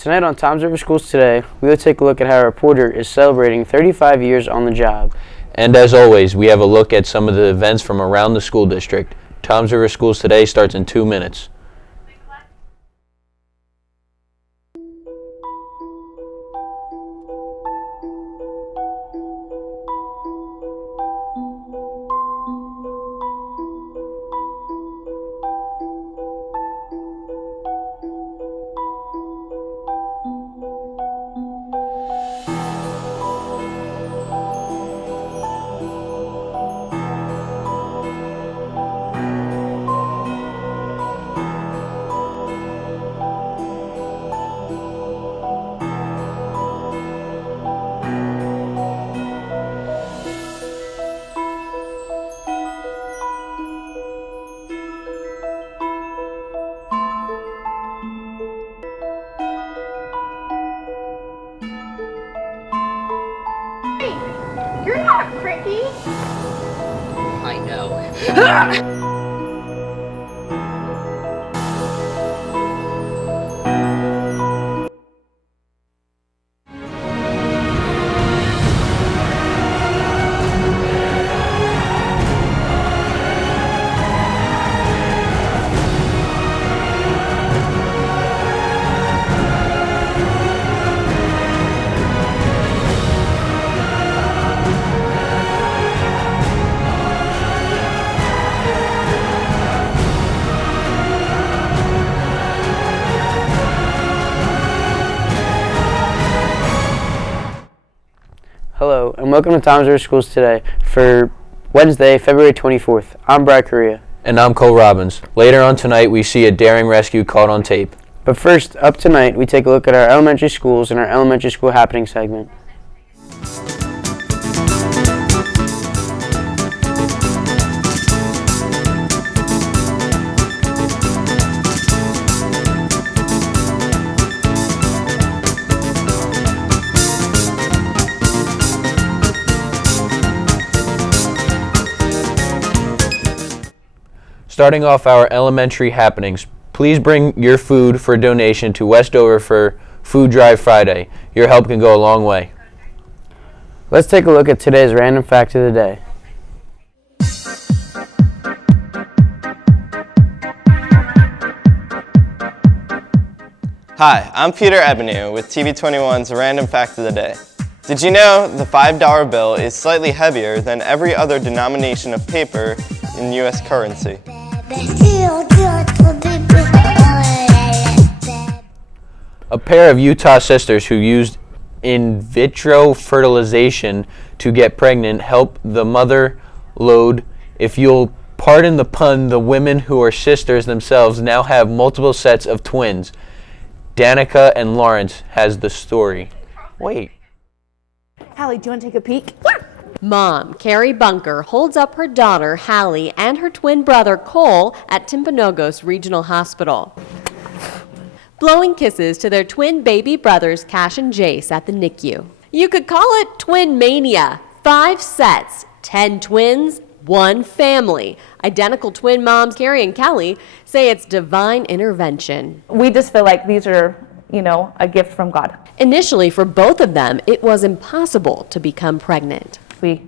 Tonight on Tom's River Schools Today, we will take a look at how a reporter is celebrating 35 years on the job. And as always, we have a look at some of the events from around the school district. Tom's River Schools Today starts in 2 minutes. You're not Cricky. I know. Hello, and welcome to Tom's River Schools Today for Wednesday, February 24th. I'm Brad Correa. And I'm Cole Robbins. Later on tonight, we see a daring rescue caught on tape. But first, up tonight, we take a look at our elementary schools and our elementary school happening segment. Starting off our elementary happenings, please bring your food for donation to Westover for Food Drive Friday. Your help can go a long way. Let's take a look at today's random fact of the day. Hi, I'm Peter Ebony with TV21's Random Fact of the Day. Did you know the $5 bill is slightly heavier than every other denomination of paper in U.S. currency? A pair of Utah sisters who used in vitro fertilization to get pregnant help the mother load. If you'll pardon the pun, the women who are sisters themselves now have multiple sets of twins. Danica and Lawrence has the story. Wait. Hallie, do you want to take a peek? Mom, Carrie Bunker, holds up her daughter, Hallie, and her twin brother, Cole, at Timpanogos Regional Hospital, blowing kisses to their twin baby brothers, Cash and Jace, at the NICU. You could call it twin mania. 5 sets, 10 twins, 1 family. Identical twin moms, Carrie and Kelly, say it's divine intervention. We just feel like these are, a gift from God. Initially, for both of them, it was impossible to become pregnant. We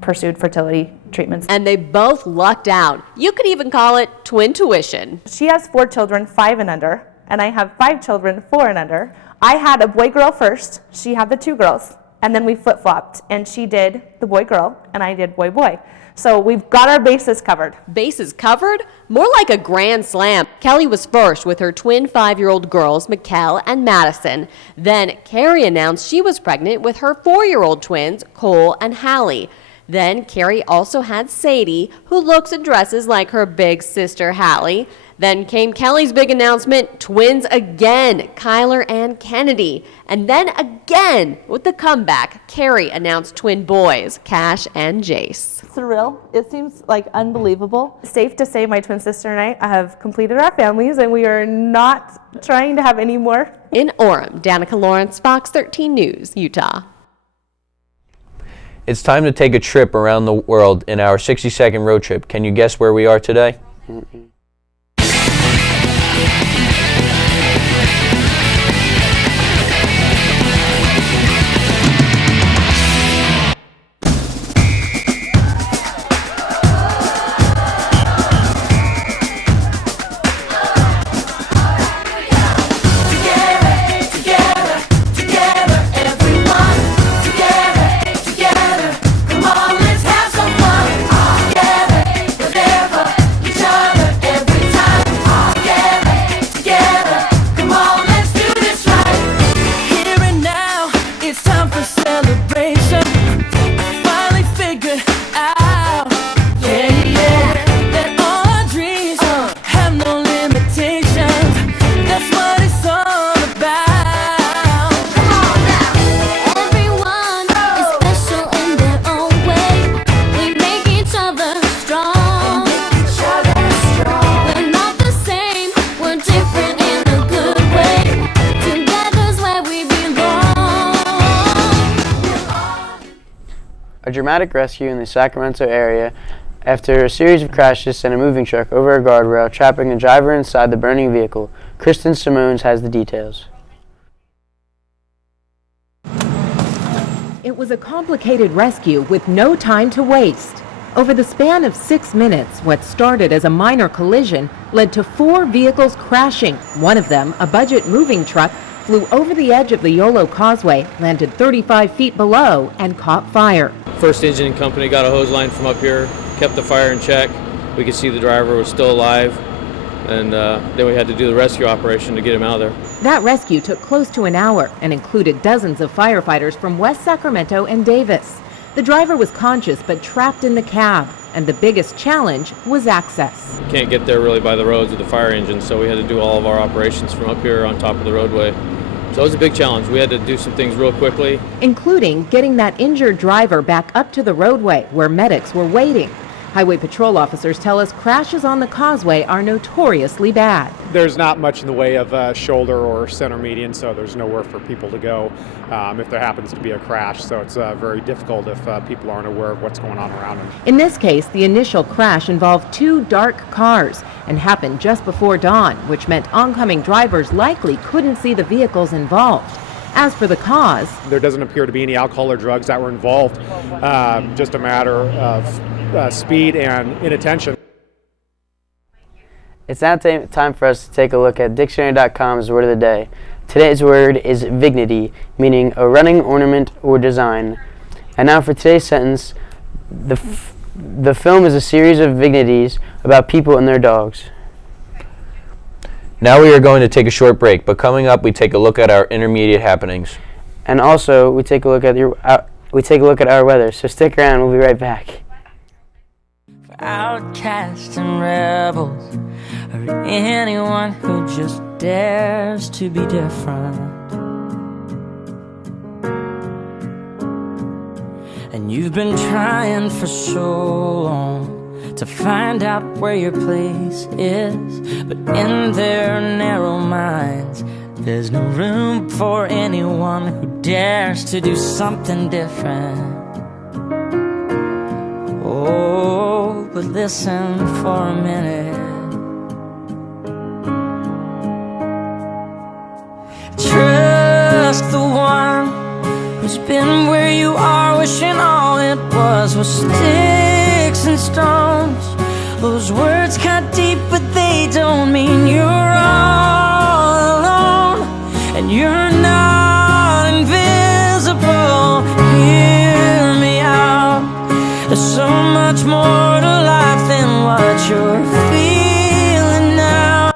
pursued fertility treatments. And they both lucked out. You could even call it twin tuition. She has 4 children, 5 and under, and I have 5 children, 4 and under. I had a boy-girl first. She had the 2 girls, and then we flip-flopped, and she did the boy-girl, and I did boy-boy. So we've got our bases covered. Bases covered? More like a grand slam. Kelly was first with her twin 5-year-old girls, Mikkel and Madison. Then Carrie announced she was pregnant with her 4-year-old twins, Cole and Hallie. Then Carrie also had Sadie, who looks and dresses like her big sister Hallie. Then came Kelly's big announcement, twins again, Kyler and Kennedy. And then again, with the comeback, Carrie announced twin boys, Cash and Jace. Surreal. It seems like unbelievable. Safe to say my twin sister and I have completed our families, and we are not trying to have any more. In Orem, Danica Lawrence, Fox 13 News, Utah. It's time to take a trip around the world in our 60-second road trip. Can you guess where we are today? dramatic rescue in the Sacramento area after a series of crashes sent a moving truck over a guardrail, trapping a driver inside the burning vehicle. Kristen Simones has the details. It was a complicated rescue with no time to waste. Over the span of 6 minutes, what started as a minor collision led to 4 vehicles crashing. One of them, a budget moving truck, flew over the edge of the Yolo Causeway, landed 35 feet below, and caught fire. First engine company got a hose line from up here, kept the fire in check. We could see the driver was still alive, and then we had to do the rescue operation to get him out of there. That rescue took close to an hour and included dozens of firefighters from West Sacramento and Davis. The driver was conscious but trapped in the cab, and the biggest challenge was access. You can't get there really by the roads with the fire engine, so we had to do all of our operations from up here on top of the roadway. So it was a big challenge. We had to do some things real quickly, including getting that injured driver back up to the roadway where medics were waiting. Highway patrol officers tell us crashes on the causeway are notoriously bad. There's not much in the way of shoulder or center median, so there's nowhere for people to go if there happens to be a crash. So it's very difficult if people aren't aware of what's going on around them. In this case, the initial crash involved 2 dark cars and happened just before dawn, which meant oncoming drivers likely couldn't see the vehicles involved. As for the cause, there doesn't appear to be any alcohol or drugs that were involved, just a matter of speed and inattention. It's now time for us to take a look at dictionary.com's word of the day. Today's word is vignity, meaning a running ornament or design. And now for today's sentence, the film is a series of vignettes about people and their dogs. Now we are going to take a short break, but coming up we take a look at our intermediate happenings. And also we take a look at our weather. So stick around, we'll be right back. Outcasts and rebels, or anyone who just dares to be different. And you've been trying for so long to find out where your place is, but in their narrow minds there's no room for anyone who dares to do something different. Oh, but listen for a minute. Trust the one who's been where you are, wishing all it was sticks and stones. Those words cut deep, but they don't mean you're all alone, and you're not invisible. Hear me out. There's so much more to life than what you're feeling now.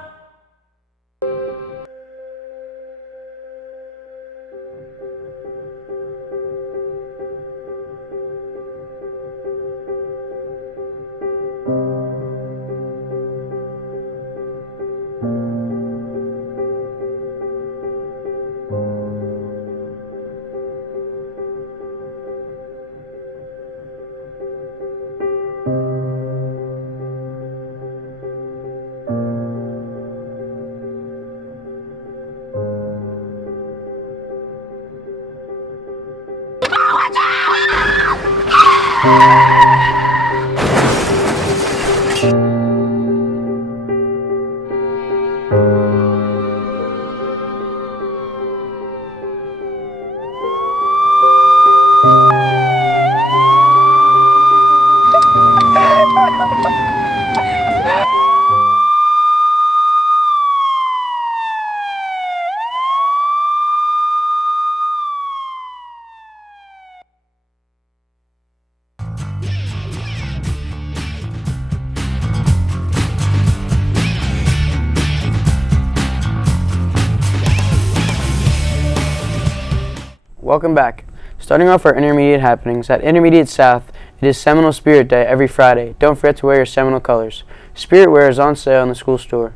Welcome back. Starting off our intermediate happenings, at Intermediate South, it is Seminole Spirit Day every Friday. Don't forget to wear your Seminole colors. Spirit wear is on sale in the school store.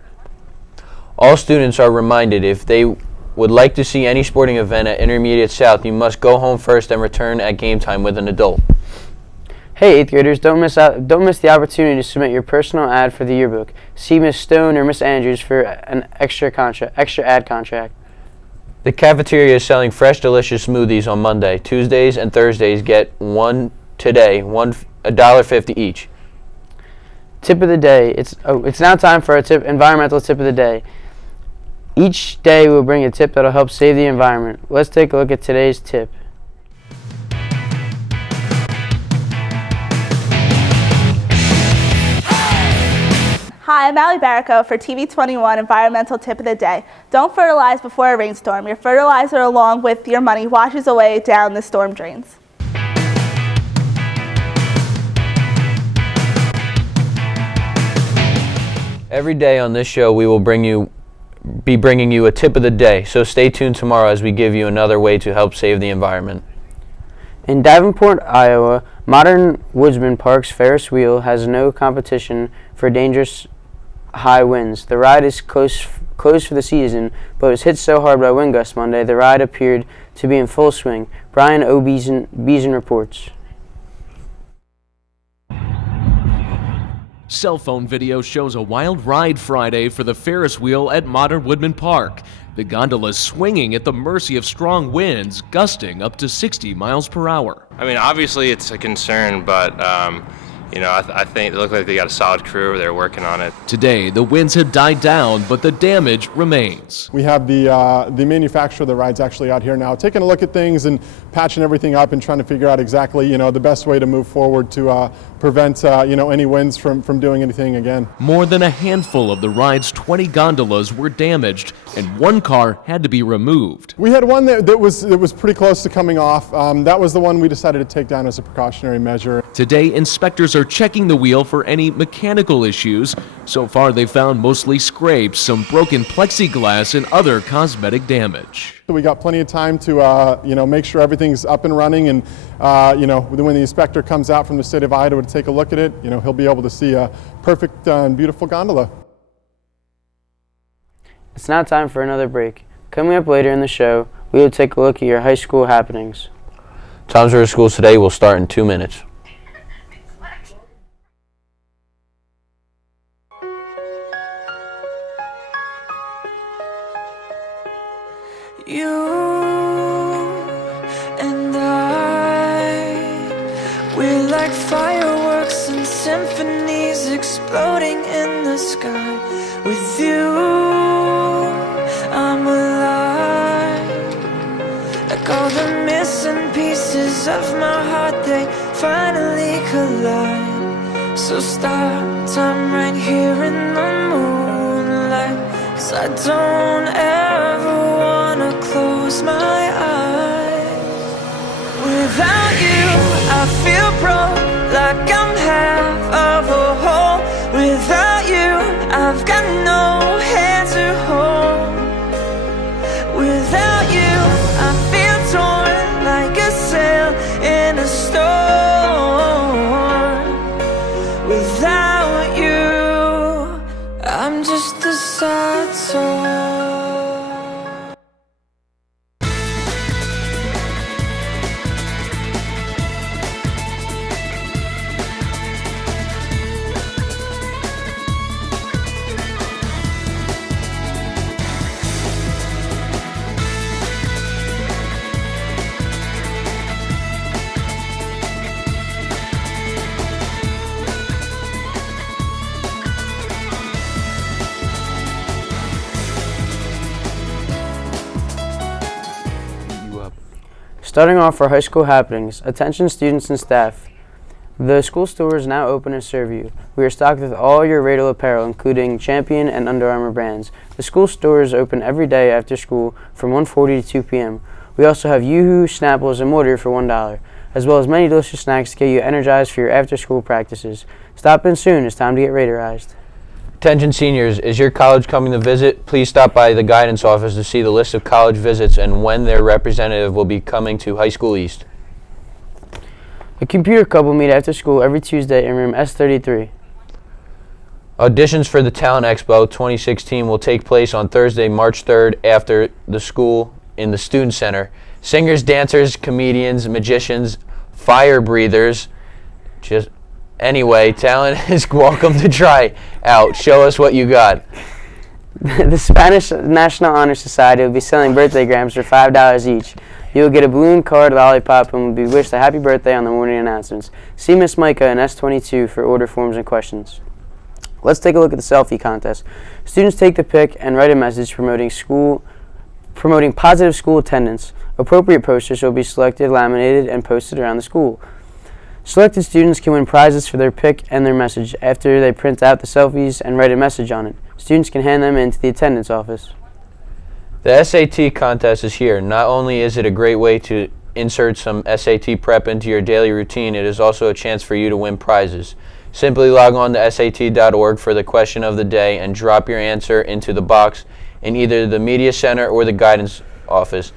All students are reminded if they would like to see any sporting event at Intermediate South, you must go home first and return at game time with an adult. Hey 8th graders, don't miss the opportunity to submit your personal ad for the yearbook. See Miss Stone or Miss Andrews for an extra ad contract. The cafeteria is selling fresh, delicious smoothies on Monday. Tuesdays and Thursdays get 1 today, $1.50 each. Tip of the day. It's now time for our environmental tip of the day. Each day we'll bring a tip that'll help save the environment. Let's take a look at today's tip. Hi, I'm Allie Barrico for TV21 Environmental Tip of the Day. Don't fertilize before a rainstorm. Your fertilizer along with your money washes away down the storm drains. Every day on this show we will be bringing you a tip of the day, so stay tuned tomorrow as we give you another way to help save the environment. In Davenport, Iowa, Modern Woodsman Park's Ferris wheel has no competition for dangerous high winds. The ride is closed for the season, but was hit so hard by wind gusts Monday, the ride appeared to be in full swing. Brian O. Beason reports. Cell phone video shows a wild ride Friday for the Ferris wheel at Modern Woodman Park. The gondola is swinging at the mercy of strong winds, gusting up to 60 miles per hour. I mean, obviously it's a concern, but I think it looked like they got a solid crew. They're working on it. Today, the winds have died down, but the damage remains. We have the manufacturer of the ride's actually out here now, taking a look at things and patching everything up and trying to figure out exactly, the best way to move forward to prevent, any winds from doing anything again. More than a handful of the ride's 20 gondolas were damaged, and one car had to be removed. We had one that was pretty close to coming off. That was the one we decided to take down as a precautionary measure. Today, inspectors are checking the wheel for any mechanical issues. So far, they found mostly scrapes, some broken plexiglass, and other cosmetic damage. So we got plenty of time to, make sure everything's up and running, and when the inspector comes out from the state of Idaho to take a look at it, he'll be able to see a perfect and beautiful gondola. It's now time for another break. Coming up later in the show, we will take a look at your high school happenings. Times for schools today will start in 2 minutes. You and I, we're like fireworks and symphonies exploding in the sky. With you, I'm alive. Like all the missing pieces of my heart, they finally collide. So start time right here in the moonlight, 'cause I don't ever wanna close my eyes. Without you, I feel broke, like I'm half of a whole. Without you, I've got no hand to hold. Without you, I feel torn like a sail in a storm. Without you, I'm just a sad soul. Starting off our high school happenings, attention students and staff. The school store is now open to serve you. We are stocked with all your Radel apparel, including Champion and Under Armour brands. The school store is open every day after school from 1:40 to 2 p.m. We also have Yoo-Hoo, Snapples, and Mortar for $1, as well as many delicious snacks to get you energized for your after-school practices. Stop in soon. It's time to get Raiderized. Attention seniors, is your college coming to visit? Please stop by the guidance office to see the list of college visits and when their representative will be coming to High School East. A computer club will meet after school every Tuesday in room S33. Auditions for the Talent Expo 2016 will take place on Thursday, March 3rd after the school in the Student Center. Singers, dancers, comedians, magicians, fire breathers, anyway, talent is welcome to try out. Show us what you got. The Spanish National Honor Society will be selling birthday grams for $5 each. You will get a balloon card, lollipop, and will be wished a happy birthday on the morning announcements. See Miss Micah in S22 for order forms and questions. Let's take a look at the selfie contest. Students take the pic and write a message promoting positive school attendance. Appropriate posters will be selected, laminated, and posted around the school. Selected students can win prizes for their pic and their message after they print out the selfies and write a message on it. Students can hand them in to the attendance office. The SAT contest is here. Not only is it a great way to insert some SAT prep into your daily routine, it is also a chance for you to win prizes. Simply log on to SAT.org for the question of the day and drop your answer into the box in either the Media Center or the Guidance Office.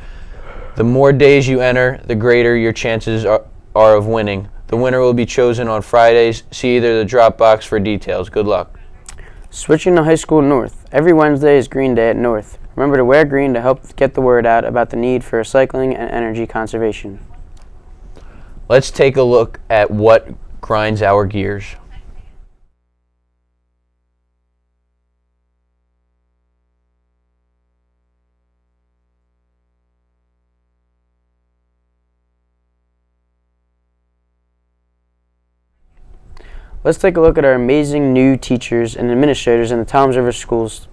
The more days you enter, the greater your chances are of winning. The winner will be chosen on Fridays. See either the drop box for details. Good luck. Switching to High School North. Every Wednesday is Green Day at North. Remember to wear green to help get the word out about the need for recycling and energy conservation. Let's take a look at what grinds our gears. Let's take a look at our amazing new teachers and administrators in the Toms River schools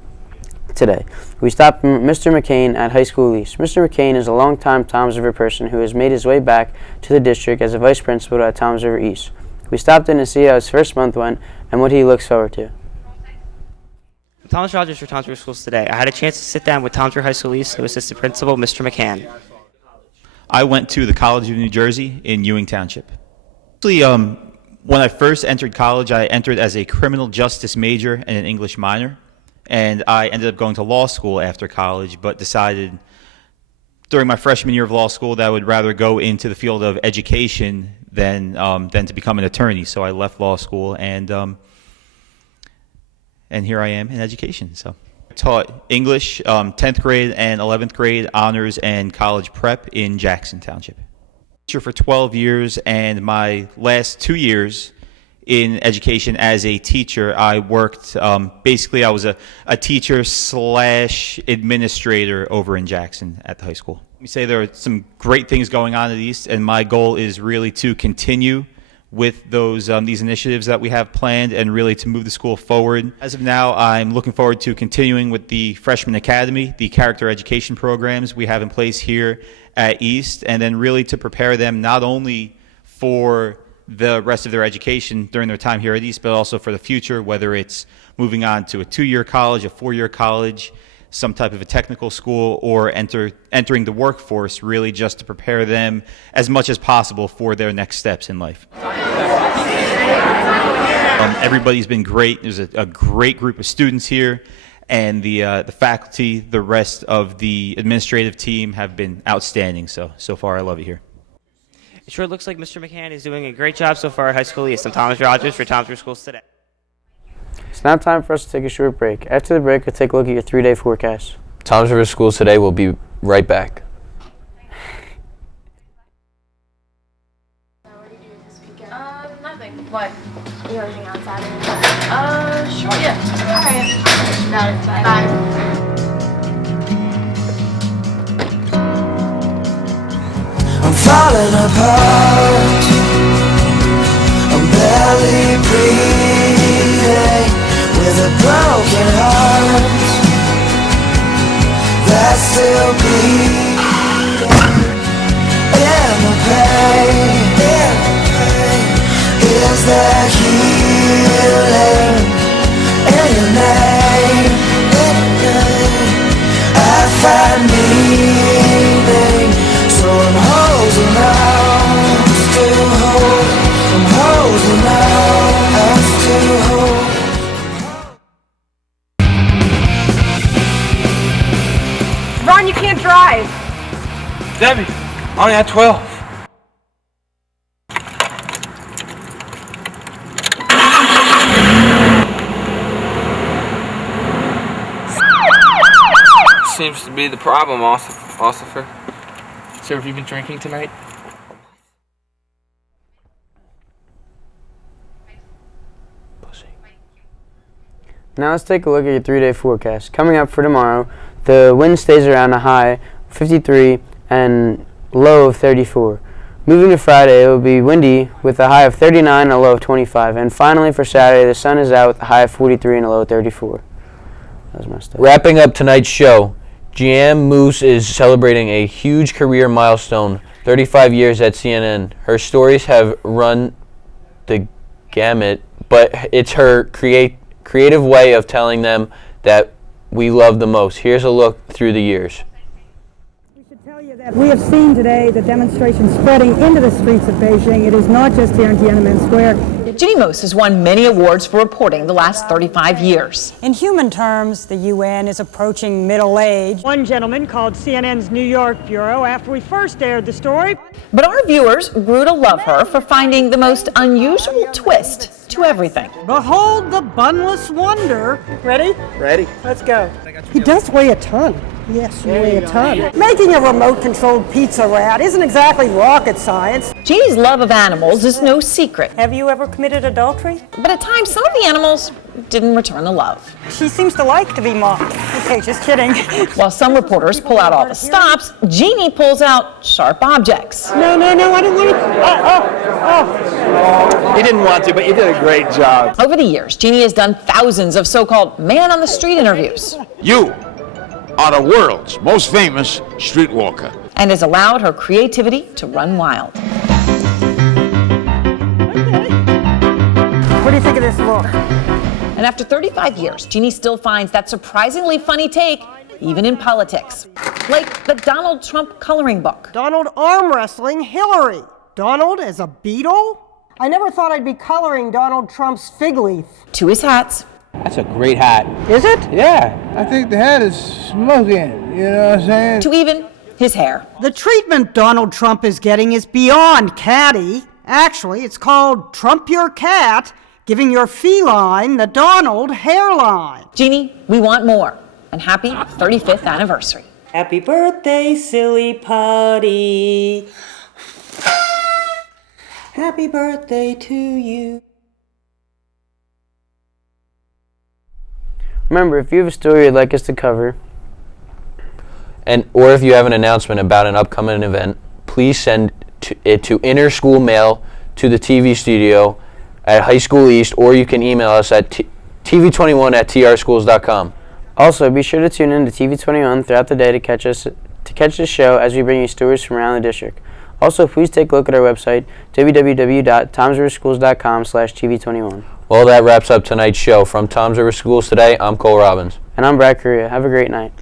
today. We stopped Mr. McCain at High School East. Mr. McCain is a longtime Toms River person who has made his way back to the district as a vice principal at Toms River East. We stopped in to see how his first month went and what he looks forward to. Thomas Rogers for Toms River Schools today. I had a chance to sit down with Toms River High School East new assistant principal, Mr. McCann. I went to the College of New Jersey in Ewing Township. Actually, when I first entered college, I entered as a criminal justice major and an English minor. And I ended up going to law school after college, but decided during my freshman year of law school that I would rather go into the field of education than to become an attorney. So I left law school, and here I am in education. So I taught English, 10th grade and 11th grade honors and college prep in Jackson Township. Teacher for 12 years, and my last 2 years in education as a teacher, I worked, basically I was a teacher slash administrator over in Jackson at the high school. Let me say there are some great things going on at East, and my goal is really to continue with those these initiatives that we have planned and really to move the school forward. As of now, I'm looking forward to continuing with the Freshman Academy, the character education programs we have in place here at East, and then really to prepare them not only for the rest of their education during their time here at East, but also for the future, whether it's moving on to a 2-year college, a 4-year college, some type of a technical school, or entering the workforce, really just to prepare them as much as possible for their next steps in life. Everybody's been great. There's a great group of students here, and the faculty, the rest of the administrative team have been outstanding. So far I love it here. It sure looks like Mr. McCann is doing a great job so far at High School East. I'm Thomas Rogers for Toms River Schools today. It's now time for us to take a short break. After the break, we'll take a look at your 3-day forecast. Toms River Schools today will be right back. Nothing. What? You have anything on Saturday? Sure, yeah. Alright. Got it. Bye. I'm falling apart. I'm barely breathing with a broken heart that's still bleeding. In the pain, is there healing in your name? I find meaning, so I'm holding on, still hold. I'm holding on, I'm still hold. Ron, you can't drive. Debbie, I only had 12. Seems to be the problem, Ossifer. Sir, have you been drinking tonight? Now let's take a look at your 3-day forecast. Coming up for tomorrow, the wind stays around a high 53 and low of 34. Moving to Friday, it will be windy with a high of 39 and a low of 25. And finally for Saturday, the sun is out with a high of 43 and a low of 34. That was my stuff. Wrapping up tonight's show, Giam Moose is celebrating a huge career milestone, 35 years at CNN. Her stories have run the gamut, but it's her creative way of telling them that we love the most. Here's a look through the years. We have seen today the demonstration spreading into the streets of Beijing. It is not just here in Tiananmen Square. Ginny Moose has won many awards for reporting the last 35 years. In human terms, the UN is approaching middle age. One gentleman called CNN's New York bureau after we first aired the story. But our viewers grew to love her for finding the most unusual twist to everything. Behold the bunless wonder. Ready? Ready. Let's go. He does weigh a ton. Yes, you weigh a ton. Making a remote-controlled pizza rat isn't exactly rocket science. Jeannie's love of animals is no secret. Have you ever committed adultery? But at times, some of the animals didn't return the love. She seems to like to be mocked. Okay, just kidding. While some reporters pull out all the stops, Jeannie pulls out sharp objects. No, I don't want to. You didn't want to, but you did a great job. Over the years, Jeannie has done thousands of so-called man-on-the-street interviews. You are the world's most famous streetwalker. And has allowed her creativity to run wild. What do you think of this look? And after 35 years, Jeannie still finds that surprisingly funny take, even in politics. Like the Donald Trump coloring book. Donald arm wrestling Hillary. Donald as a beetle? I never thought I'd be coloring Donald Trump's fig leaf. To his hats. That's a great hat. Is it? Yeah. I think the hat is smoking. You know what I'm saying? To even his hair. The treatment Donald Trump is getting is beyond catty. Actually, it's called Trump Your Cat, giving your feline the Donald hairline. Jeannie, we want more. And happy 35th anniversary. Happy birthday, silly putty. Happy birthday to you. Remember, if you have a story you'd like us to cover, or if you have an announcement about an upcoming event, please send it to Inner-School Mail to the TV studio at High School East, or you can email us at tv21@trschools.com. Also, be sure to tune in to TV21 throughout the day to catch the show as we bring you stories from around the district. Also, please take a look at our website, www.tomsriverschools.com/TV21. Well, that wraps up tonight's show. From Tom's River Schools Today, I'm Cole Robbins. And I'm Brad Correa. Have a great night.